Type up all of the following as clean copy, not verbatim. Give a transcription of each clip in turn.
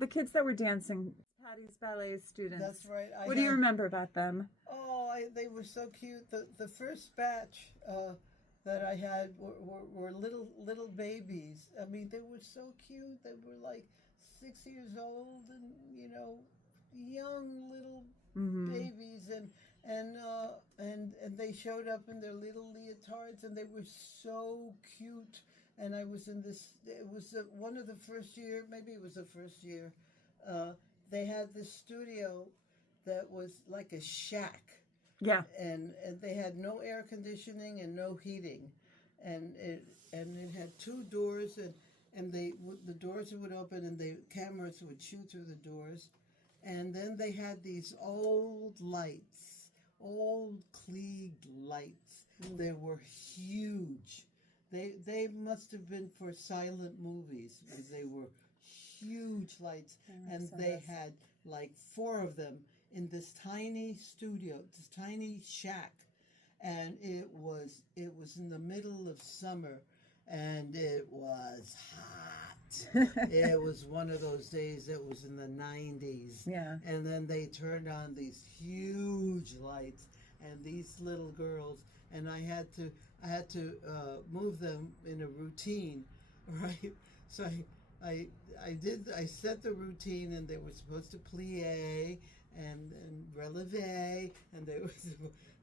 the kids that were dancing, Patty's ballet students. That's right. What do you remember about them? Oh, they were so cute. The first batch that I had were little babies. I mean, they were so cute. They were like 6 years old, and young little babies, and they showed up in their little leotards, and they were so cute. And I was in this. It was one of the first year, maybe it was the first year. They had this studio that was like a shack. Yeah. And they had no air conditioning and no heating, and it had two doors, and the doors would open and the cameras would shoot through the doors, and then they had these old lights, old Klieg lights. They were huge. They must have been for silent movies, because they were huge lights, and they had like four of them in this tiny studio, this tiny shack, and it was in the middle of summer, and it was hot. It was one of those days that was in the 90s. Yeah. And then they turned on these huge lights, and these little girls, and I had to move them in a routine, right? So I set the routine, and they were supposed to plie and releve, and they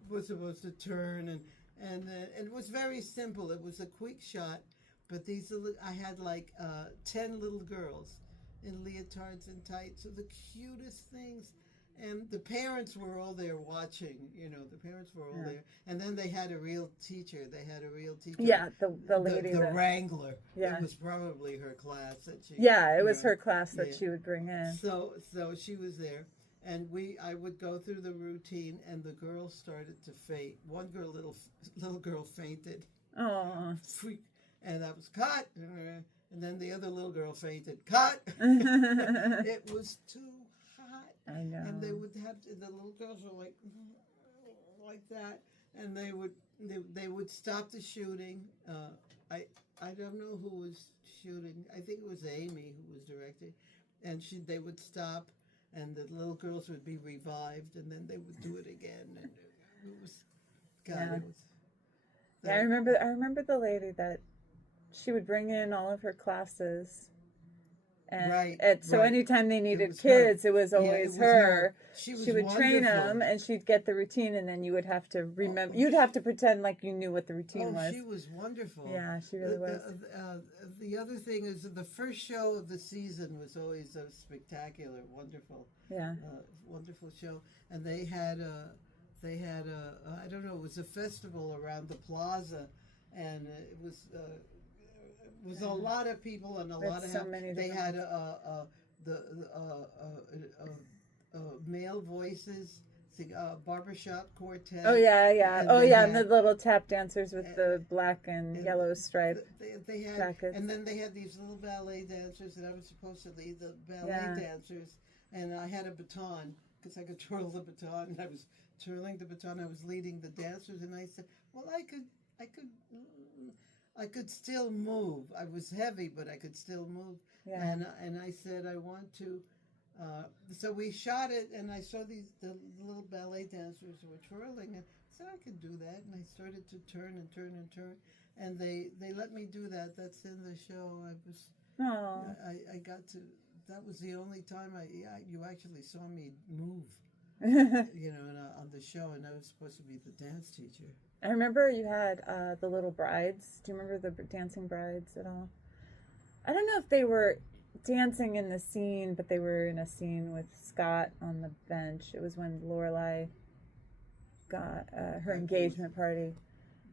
were supposed to turn, and it was very simple. It was a quick shot, but I had like 10 little girls in leotards and tights, so the cutest things. And the parents were all there watching, the parents were all there. And then they had a real teacher. Yeah, the lady. The wrangler. Yeah. It was probably her class that she. Yeah, it was her class that she would bring in. So she was there. And I would go through the routine, and the girls started to faint. One girl, little girl fainted. Oh. And that was cut. And then the other little girl fainted. Cut. It was too hot. I know. And they would have the little girls were like that, and they would stop the shooting. I don't know who was shooting. I think it was Amy who was directing, and they would stop, and the little girls would be revived, and then they would do it again, and it was God. Yeah. I remember the lady that she would bring in all of her classes. And so anytime they needed kids, it was always her. She would train them, and she'd get the routine, and then you would have to remember. You'd have to pretend like you knew what the routine was. She was wonderful. Yeah, she really was. The other thing is the first show of the season was always so spectacular, wonderful. Yeah, wonderful show, and they had I don't know, it was a festival around the plaza, and it was a lot of people and a lot of help. They had male voices, barbershop quartet. Oh yeah. And the little tap dancers with the black and yellow stripe they had jackets. And then they had these little ballet dancers, and I was supposed to lead the ballet dancers, and I had a baton because I could twirl the baton, and I was twirling the baton. I was leading the dancers, and I said, well, I could still move. I was heavy, but I could still move. Yeah. And I said, I want to. So we shot it, and I saw the little ballet dancers were twirling, and I said I could do that. And I started to turn and turn and turn, and they let me do that. That's in the show. I got to. That was the only time you actually saw me move. On the show, and I was supposed to be the dance teacher. I remember you had the little brides. Do you remember the dancing brides at all? I don't know if they were dancing in the scene, but they were in a scene with Scott on the bench. It was when Lorelai got her engagement party.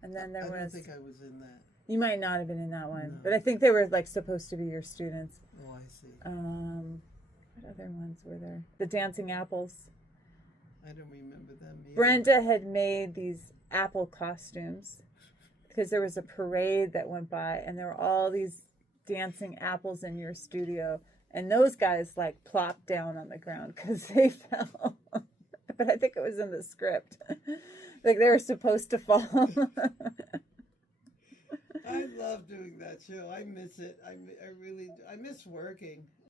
And then I don't think I was in that. You might not have been in that one. No. But I think they were supposed to be your students. Oh, I see. What other ones were there? The Dancing Apples. I don't remember them either. Brenda had made these apple costumes because there was a parade that went by, and there were all these dancing apples in your studio, and those guys plopped down on the ground because they fell. But I think it was in the script. They were supposed to fall. I love doing that show. I miss it. I really miss working.